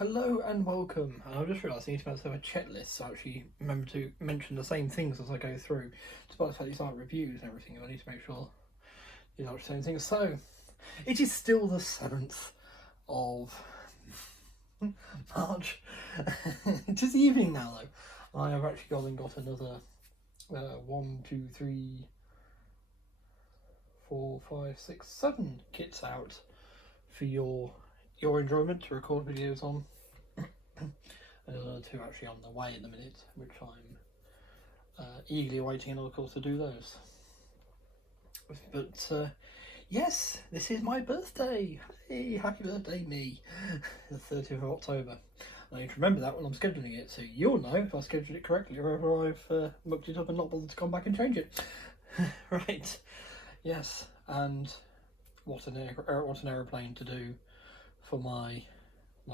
Hello and welcome. And I just realised I need to make a checklist so I actually remember to mention the same things as I go through. Despite the fact these aren't reviews and everything, I need to make sure these are the same things. So, it is still the 7th of March. It is evening now though. I have actually gone and got another 1, 2, 3, 4, 5, 6, 7 kits out for your enjoyment to record videos on. And another 2 actually on the way at the minute, which I'm eagerly awaiting another course to do those. But yes, this is my birthday. Hey, happy birthday me. The 30th of October. I need to remember that when I'm scheduling it, so you'll know if I scheduled it correctly or whether I've mucked it up and not bothered to come back and change it. Right, yes, and what an aeroplane to do for my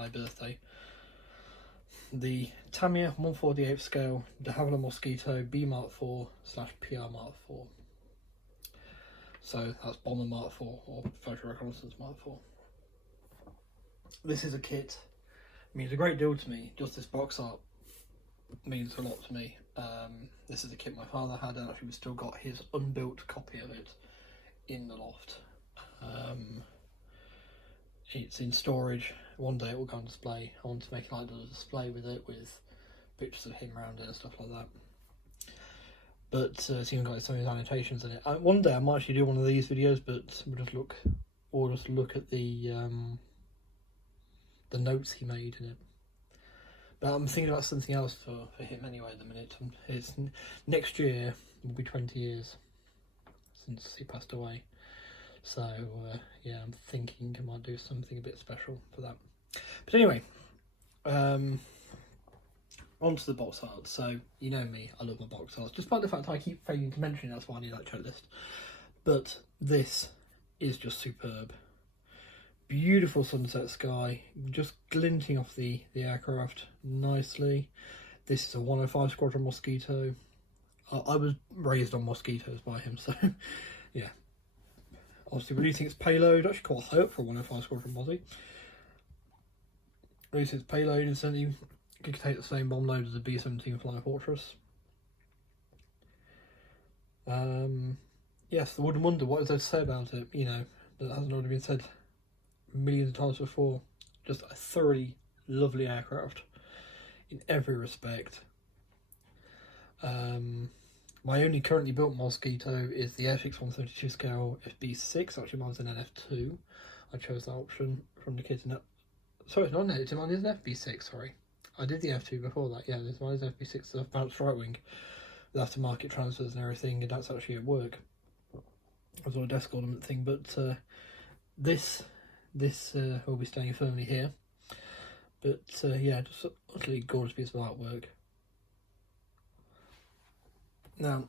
birthday. The Tamiya 1/48 scale de Havilland Mosquito Mk.IV / PR Mk.IV. So that's Bomber Mk.IV or Photo Reconnaissance Mk.IV. This is a kit. It means a great deal to me. Just this box art means a lot to me. This is a kit my father had, and actually we've still got his unbuilt copy of it in the loft. It's in storage. One day it will go on display. I want to make like a display with it, with pictures of him around it and stuff like that. But it's even got some of his annotations in it. One day I might actually do one of these videos, but we'll just look at the notes he made in it. But I'm thinking about something else for him anyway at the minute. It's next year will be 20 years since he passed away. So yeah, I'm thinking I might do something a bit special for that. But anyway, on to the box art. So you know me, I love my box arts, despite the fact I keep failing to mention it. That's why I need that checklist. But this is just superb. Beautiful sunset sky, just glinting off the aircraft nicely. This is a 105 Squadron Mosquito. I was raised on mosquitoes by him, so yeah. Obviously reducing its payload, actually quite high up for a 105 Squadron Mozzie. Reducing its payload instantly, could take the same bomb load as a B-17 Flying Fortress. Yes, the Wooden Wonder, what is there to say about it? You know, that hasn't already been said millions of times before. Just a thoroughly lovely aircraft in every respect. My only currently built Mosquito is the Airfix 132 scale FB6. Actually, mine's an NF2. I chose that option from the kit. Sorry, it's not an editor, mine is an FB6, sorry. I did the F2 before that, yeah, this one is FB6, the bounced right wing with aftermarket transfers and everything, and that's actually at work. It was all a desk ornament thing, but this will be staying firmly here. But yeah, just utterly gorgeous piece of artwork. Now,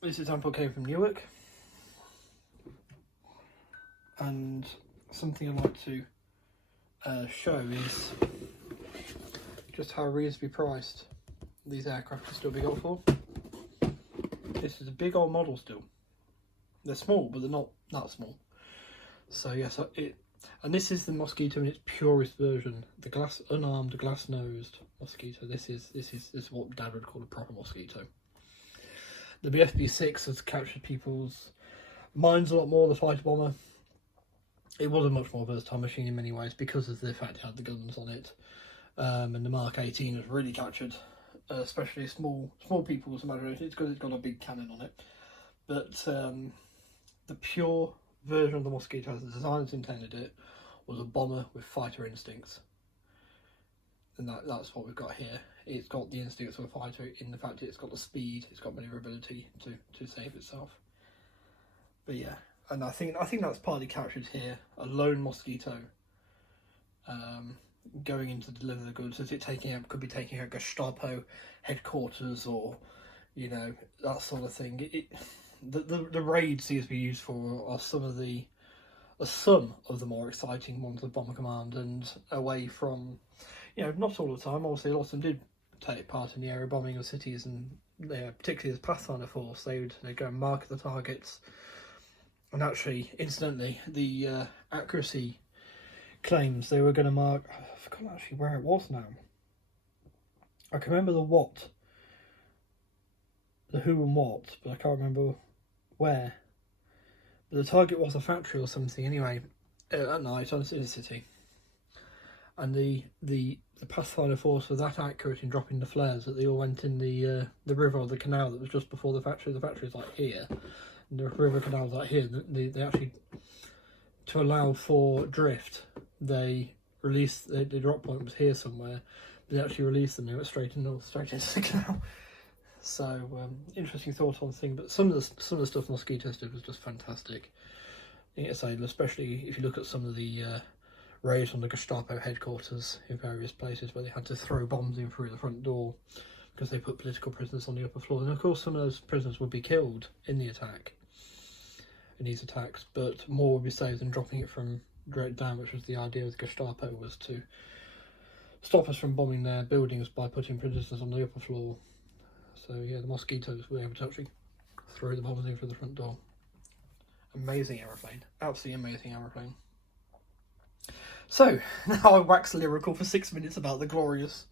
this example came from Newark, and something I'd like to show is just how reasonably priced these aircraft can still be got for. This is a big old model still. They're small, but they're not that small. So yes, and this is the Mosquito in its purest version, the unarmed, glass-nosed Mosquito. This is what Dad would call a proper Mosquito. The FB6 has captured people's minds a lot more. The fighter bomber, it was a much more versatile machine in many ways because of the fact it had the guns on it, and the Mk.18 has really captured, especially small people's imagination. It's because it's got a big cannon on it. But the pure version of the Mosquito, as the designers intended it, was a bomber with fighter instincts, and that's what we've got here. It's got the instincts of a fighter in the fact it's got the speed, it's got maneuverability to save itself. But yeah, and I think that's partly captured here. A lone Mosquito going in to deliver the goods. Could be taking out Gestapo headquarters, or you know, that sort of thing. The raids these be used for are some of the more exciting ones of Bomber Command, and away from, you know, not all the time. Obviously, a lot of them did take part in the area bombing of cities, and particularly as Pathfinder Force, they'd go and mark the targets. And actually, incidentally, the accuracy claims they were going to mark. I forgot actually where it was now. I can remember the what, the who and what, but I can't remember where. But the target was a factory or something. Anyway, at night in the city, and the Pathfinder force were that accurate in dropping the flares that they all went in the river or the canal that was just before the factory. The factory's like here, and the river canal's like here. They actually, to allow for drift, they released the drop point was here somewhere. But they actually released them. They went straight into the canal. So interesting thought on the thing. But some of the stuff Mosquito did was just fantastic. I think to say, especially if you look at some of the raids on the Gestapo headquarters in various places where they had to throw bombs in through the front door because they put political prisoners on the upper floor. And of course some of those prisoners would be killed in these attacks, but more would be saved than dropping it from direct down, which was the idea of the Gestapo, was to stop us from bombing their buildings by putting prisoners on the upper floor. So yeah, the Mosquitoes were able to actually throw the bombs in through the front door. Amazing aeroplane, absolutely amazing aeroplane. So now I wax lyrical for 6 minutes about the glories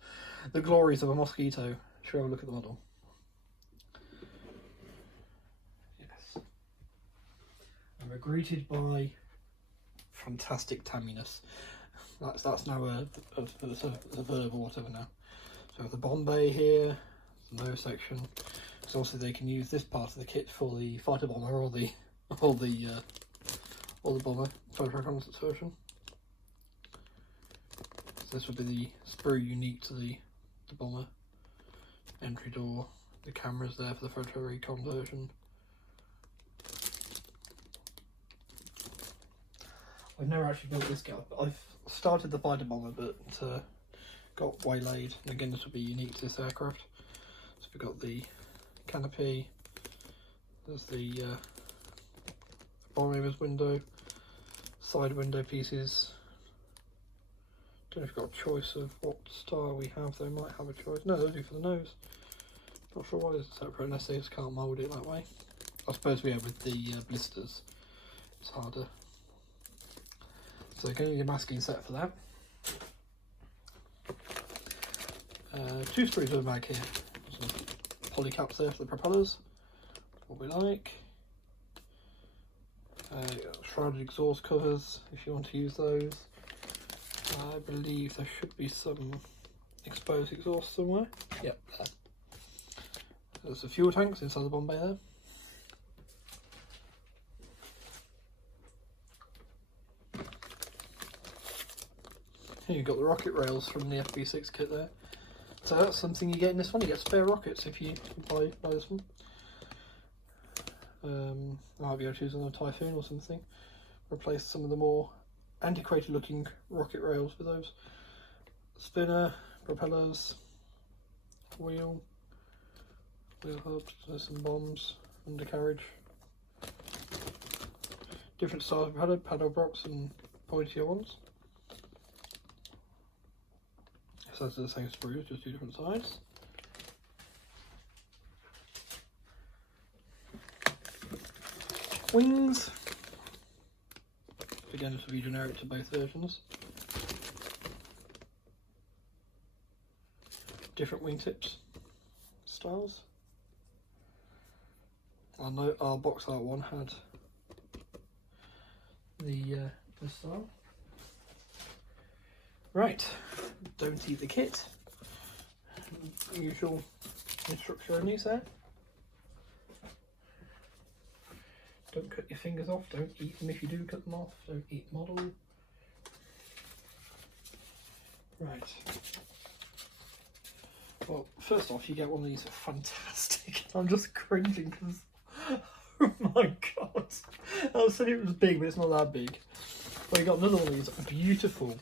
of a Mosquito. Should we have a look at the model? Yes. And we're greeted by fantastic Taminess. That's now a verb or whatever now. So the bomb bay here, the nose section. So also they can use this part of the kit for the fighter bomber or the bomber photo reconnaissance version. So this would be the sprue unique to the bomber. Entry door, the cameras there for the photo recon version. I've never actually built this guy. I've started the fighter bomber, but got waylaid. And again, this will be unique to this aircraft. So we've got the canopy. There's the bomber's window, side window pieces. Don't know if we've got a choice of what style we have. They might have a choice. No, they'll do for the nose. Not sure why it's separate unless they just can't mould it that way. I suppose we have with the blisters. It's harder. So you're going to need a masking set for that. 2 sprues of a mag here. Some poly caps there for the propellers. What we like. Shrouded exhaust covers if you want to use those. I believe there should be some exposed exhaust somewhere. Yep, there. There's the fuel tanks inside the bomb bay there. Here you've got the rocket rails from the FB6 kit there. So that's something you get in this one. You get spare rockets if you buy this one. I might be able to use on a Typhoon or something. Replace some of the more antiquated looking rocket rails with those. Spinner, propellers, wheel hubs, there's some bombs, undercarriage. Different styles of propeller, paddle blocks and pointier ones. So those are the same sprues, just 2 different sides. Wings. Again, this will be generic to both versions. Different wingtips styles. I know our box art one had the style. Right, don't eat the kit. Usual instruction only there. Don't cut your fingers off, don't eat them if you do cut them off, don't eat model. Right. Well, first off, you get one of these fantastic. I'm just cringing because, oh my god. I said it was big, but it's not that big. Well, you got another one of these beautiful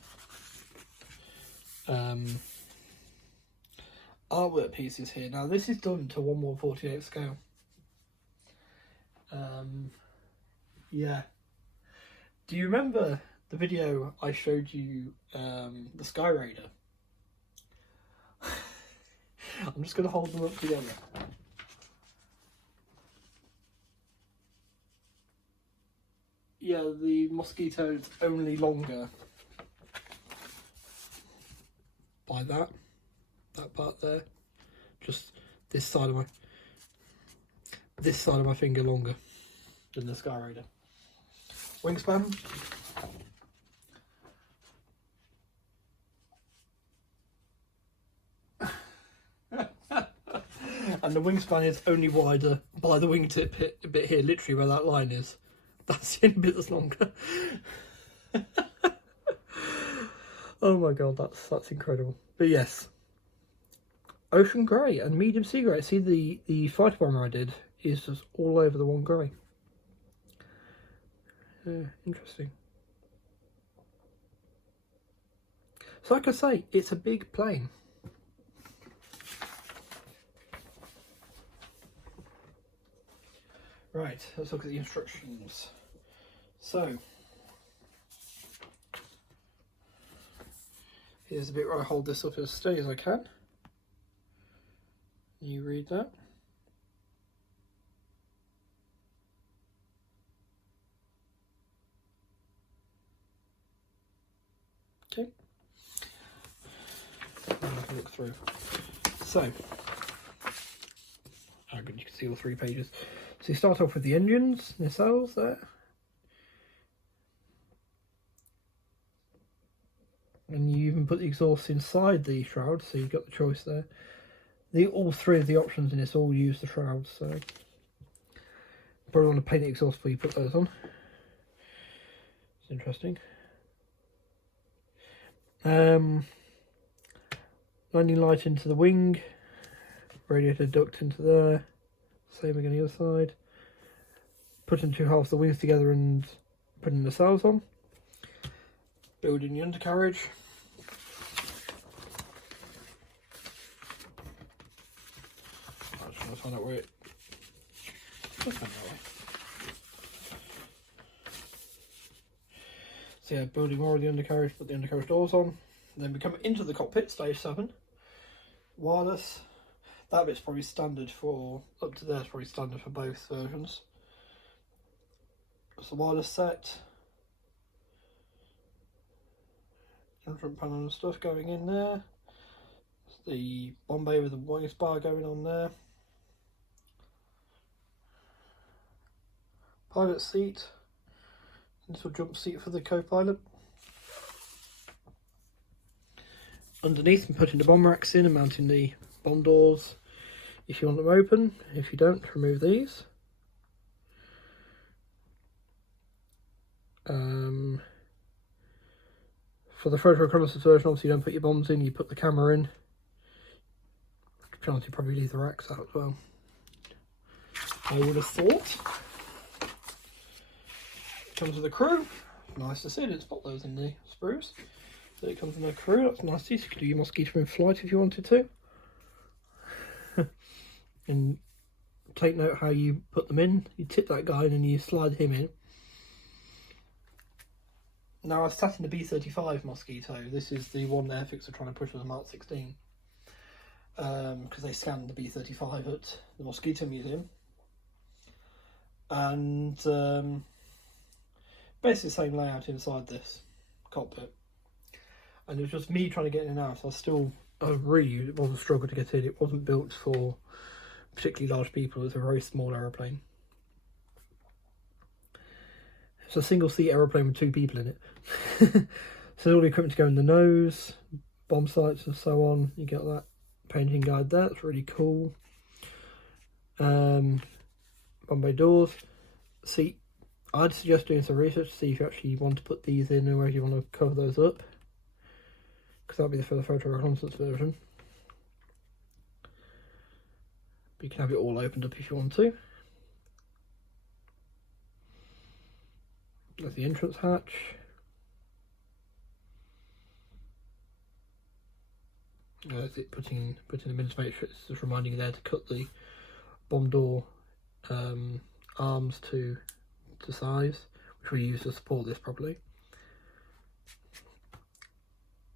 artwork pieces here. Now, this is done to 1/148 scale. Yeah. Do you remember the video I showed you, the Sky Raider? I'm just going to hold them up together. Yeah, the Mosquito's only longer by that part there. Just this side of my finger longer than the Sky Raider. Wingspan. And the wingspan is only wider by the wingtip bit here, literally where that line is. That's the only bit that's longer. Oh my god, that's incredible. But yes, ocean grey and medium sea grey. See, the fighter bomber I did is just all over the one grey. Interesting. So like I say, it's a big plane. Right, let's look at the instructions. So, here's the bit where I hold this up as steady as I can. You read that. Okay. And I can look through. So, how good you can see all 3 pages. So you start off with the engines, nacelles there. And you even put the exhaust inside the shroud, so you've got the choice there. All 3 of the options in this all use the shroud, so probably want to paint the exhaust before you put those on. It's interesting. Landing light into the wing, radiator duct into there. Same again on the other side. Putting 2 halves of the wings together and putting the sails on. Building the undercarriage. I'm just trying to find out where it. So yeah, building more of the undercarriage, put the undercarriage doors on. And then we come into the cockpit, stage 7. Wireless. That bit's probably standard for, up to there is probably standard for both versions. It's the wireless set. Instrument panel and stuff going in there. The Bombay with the wings bar going on there. Pilot seat. Little jump seat for the co-pilot. Underneath, I'm putting the bomb racks in and mounting the bomb doors if you want them open. If you don't, remove these. For the photo reconnaissance version, obviously you don't put your bombs in, you put the camera in. You probably leave the racks out as well, I would have thought. Comes with a crew. Nice to see, I didn't spot those in the sprues. So it comes with a crew, that's nice. You could do your Mosquito in flight if you wanted to. And take note how you put them in. You tip that guy and then you slide him in. Now I've sat in the B-35 Mosquito. This is the one Airfix are trying to push with the Mark 16. Because they scanned the B-35 at the Mosquito Museum. And basically the same layout inside this cockpit. And it was just me trying to get in and out. So it was a struggle to get in. It wasn't built for particularly large people. It was a very small aeroplane. It's a single seat aeroplane with 2 people in it. So all the equipment to go in the nose, bomb sights and so on. You get that painting guide there. That's really cool. Bombay doors. See, I'd suggest doing some research to see if you actually want to put these in or whether you want to cover those up. Because that'll be for the photo reconnaissance version. But you can have it all opened up if you want to. There's the entrance hatch. There's it putting them in to make sure it's just reminding you there to cut the bomb door arms to size, which we use to support this properly.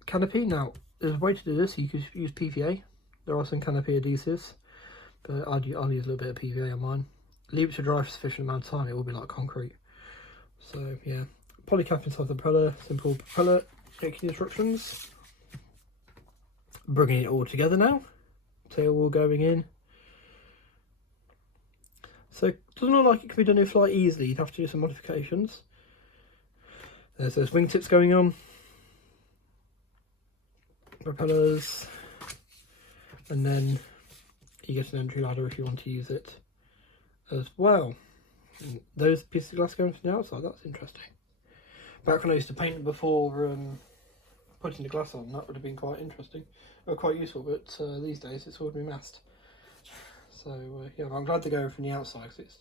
Canopy. Now, there's a way to do this. You could use PVA. There are some canopy adhesives, but I'll use a little bit of PVA on mine. Leave it to dry for a sufficient amount of time. It will be like concrete. So yeah, polycap inside the propeller, simple propeller making instructions. bringing it all together now. Tail wheel going in. So it doesn't look like it can be done in flight easily. You'd have to do some modifications. There's those wingtips going on. Propellers. And then you get an entry ladder if you want to use it as well. And those pieces of glass going from the outside, that's interesting. Back when I used to paint it before putting the glass on, that would have been quite interesting, or quite useful, but these days it's all been masked. So yeah, I'm glad they go from the outside because it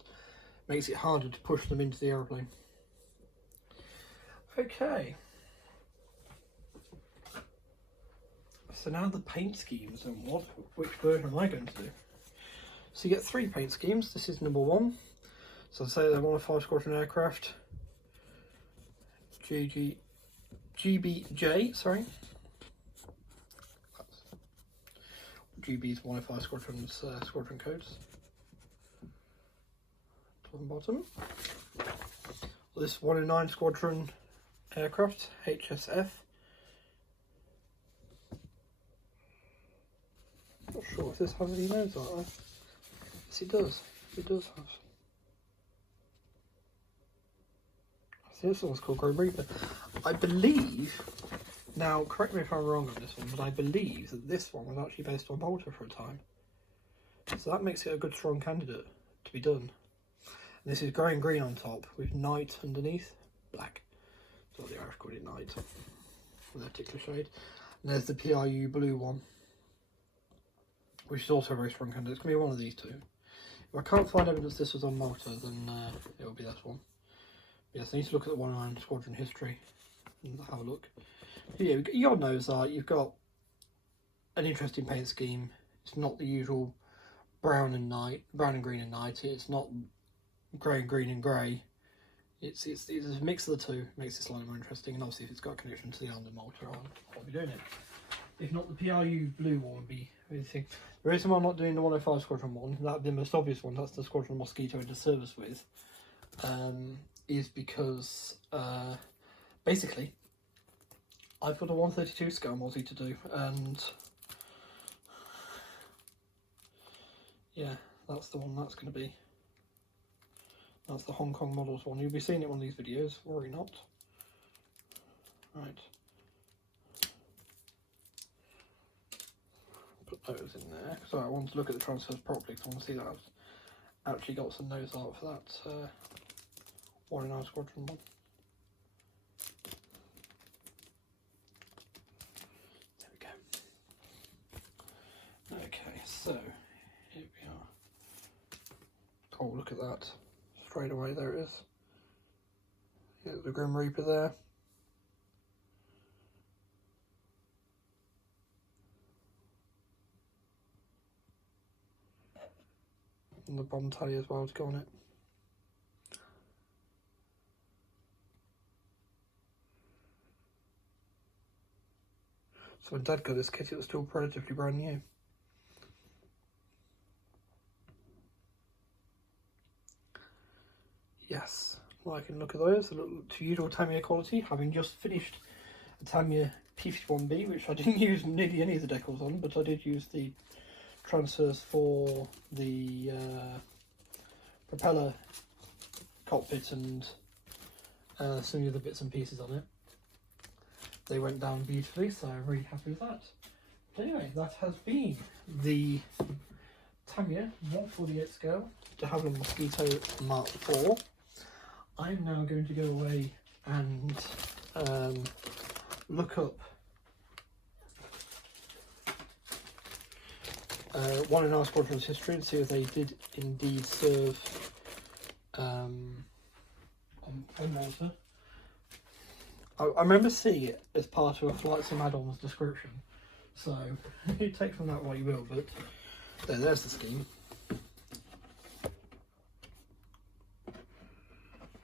makes it harder to push them into the aeroplane. Okay. So now the paint schemes and which version am I going to do? So you get 3 paint schemes. This is number 1. So I'd say they're 105 Squadron aircraft. GBJ, sorry. GB's 105 Squadron's squadron codes. Top and bottom. Well, this 109 Squadron aircraft, HSF. Not sure if this has any nodes on it. Yes, it does. It does have. I think this one's called Grim Reaper. I believe, now correct me if I'm wrong on this one, but I believe that this one was actually based on Malta for a time. So that makes it a good strong candidate to be done. And this is grey and green on top with night underneath, black. That's what the Irish called it, night, with a particular shade. And there's the PRU blue one, which is also a very strong candidate. It's going to be one of these two. If I can't find evidence this was on Malta, then it will be this one. Yes, I need to look at the 109 Squadron history and have a look. But yeah, your nose art, you've got an interesting paint scheme. It's not the usual brown and green and night. It's not grey and green and grey. It's a mix of the two. Makes it slightly more interesting. And obviously, if it's got a connection to the island of Malta, I'll be doing it. If not, the PRU blue one would be anything. The reason why I'm not doing the 105 Squadron one, that would be the most obvious one, that's the Squadron Mosquito into service with, is because basically I've got a 132 scale Mozzie to do, and yeah, that's the one that's going to be. That's the Hong Kong models one. You'll be seeing it on these videos, worry not. Right. Put those in there. So I want to look at the transfers properly because I want to see that I've actually got some nose art for that 109 Squadron one. There we go. Okay, so here we are. Oh, look at that. Straight away, there it is. Here's the Grim Reaper there. And the bomb tally as well to go on it. So when Dad got this kit, it was still relatively brand new. Yes, well, I can look at those. They look to usual Tamiya quality, having just finished a Tamiya P51B, which I didn't use nearly any of the decals on, but I did use the transfers for the propeller, cockpit, and some of the other bits and pieces on it. They went down beautifully, so I'm really happy with that. But anyway, that has been the Tamiya 148 scale de Havilland Mosquito Mark IV. I'm now going to go away and look up 109 Squadron's history and see if they did indeed serve on Malta. I remember seeing it as part of a Flight Sim add-ons description, so you take from that what you will, but there's the scheme.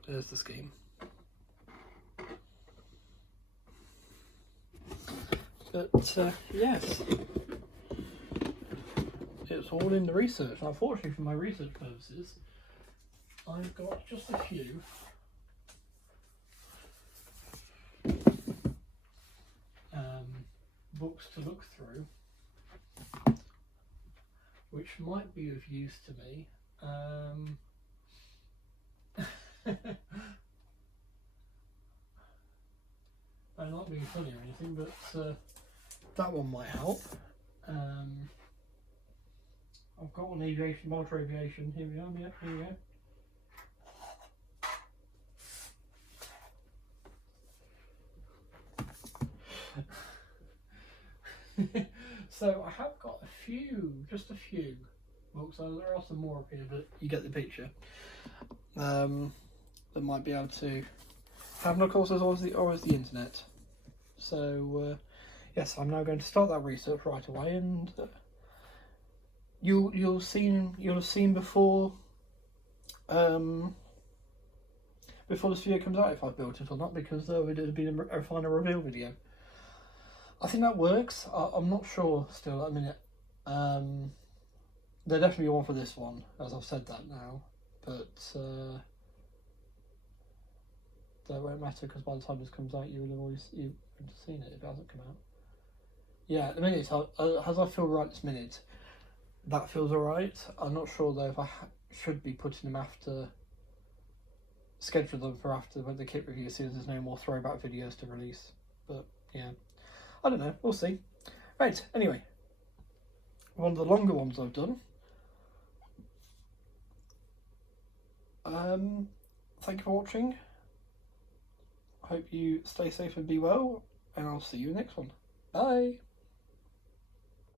There's the scheme. But yes, it's all in the research. Unfortunately, for my research purposes, I've got just a few books to look through which might be of use to me. I'm not being funny or anything, but that one might help. I've got one aviation, motor aviation. Here we are. Yeah, here we go. So I have got a few, just a few books. There are some more up here, but you get the picture. That might be able to have, and of course there's always the internet. So yes, I'm now going to start that research right away, and you'll have seen before this video comes out if I've built it or not, because it has been a final reveal video. I think that works. I'm not sure still at the minute. There'll definitely be one for this one, as I've said that now, but that won't matter, because by the time this comes out you will have you've seen it if it hasn't come out. Yeah, at the minute, as I feel right this minute, that feels alright. I'm not sure though if I should be putting them schedule them for after the kit review, as soon as there's no more throwback videos to release. But yeah, I don't know, we'll see. Right, anyway, one of the longer ones I've done. Thank you for watching. Hope you stay safe and be well, and I'll see you in the next one. Bye!